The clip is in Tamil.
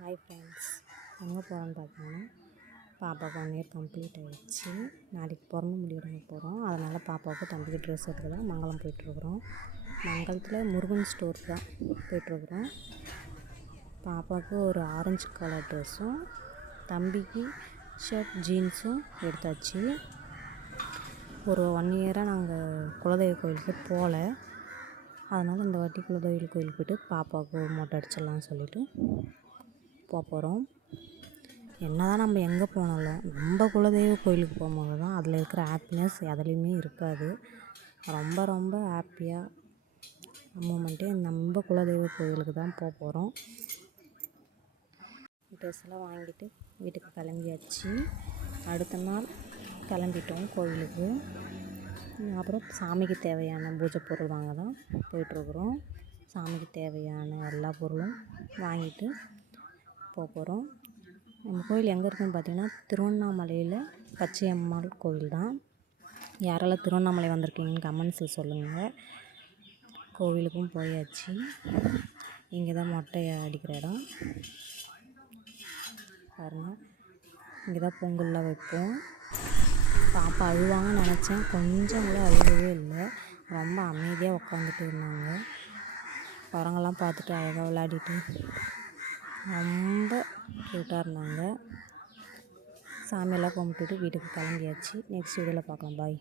ஹாய் ஃப்ரெண்ட்ஸ், எங்கே போகிறோன்னு பார்த்தீங்கன்னா பாப்பாவுக்கு 1 இயர் கம்ப்ளீட் ஆகிடுச்சு. நாளைக்கு பிறந்த முடிவெடுக்க போகிறோம். அதனால் பாப்பாவுக்கு தம்பிக்கு ட்ரெஸ் எடுக்க தான் மங்களம் போயிட்டுருக்குறோம். மங்களத்தில் முருகன் ஸ்டோர் தான் போயிட்டுருக்குறோம். பாப்பாவுக்கு ஒரு ஆரஞ்சு கலர் ட்ரெஸ்ஸும் தம்பிக்கு ஷர்ட் ஜீன்ஸும் எடுத்தாச்சு. ஒரு 1 இயராக நாங்கள் குலதெய்வ கோயிலுக்கு போகல. அதனால் இந்த வாட்டி குலதெய்வ கோயிலுக்கு போய்ட்டு பாப்பாவுக்கு மொட்டை அடிச்சிடலான்னு சொல்லிவிட்டு போகிறோம். என்ன தான் நம்ம எங்கே போனாலும் நம்ம குலதெய்வ கோயிலுக்கு போகும்போது தான் அதில் இருக்கிற ஹாப்பினஸ் எதுலேயுமே இருக்காது. ரொம்ப ரொம்ப ஹாப்பியாக மூமெண்ட்டு நம்ம குலதெய்வ கோயிலுக்கு தான் போகிறோம். ட்ரெஸ்ஸெல்லாம் வாங்கிட்டு வீட்டுக்கு கிளம்பியாச்சு. அடுத்த நாள் கிளம்பிட்டோம் கோயிலுக்கு. அப்புறம் சாமிக்கு தேவையான பூஜை பொருள் வாங்க தான் போயிட்டுருக்குறோம். சாமிக்கு தேவையான எல்லா பொருளும் வாங்கிட்டு போகிறோம். நம்ம கோயில் எங்கே இருக்குதுன்னு பார்த்திங்கன்னா திருவண்ணாமலையில் பச்சையம்மாள் கோவில் தான். யாரெல்லாம் திருவண்ணாமலை வந்திருக்கீங்கன்னு கமெண்ட்ஸில் சொல்லுங்கள். கோவிலுக்கும் போயாச்சு. இங்கே தான் மொட்டை அடிக்கிற இடம் பாருங்கள். இங்கே தான் பொங்கல்லாம் வைப்போம். பாப்பா அழுவாங்கன்னு நினச்சேன், கொஞ்சம் கூட அழுகவே இல்லை. ரொம்ப அமைதியாக உட்காந்துட்டு இருந்தாங்க. குரங்கெல்லாம் பார்த்துட்டு அழகாக விளையாடிட்டு ரொம்ப க்யூட்டாக இருந்தாங்க. சாமியெல்லாம் கும்பிட்டுட்டு வீட்டுக்கு கிளம்பியாச்சு. நெக்ஸ்ட் வீடியோவில் பார்க்கலாம். பாய்.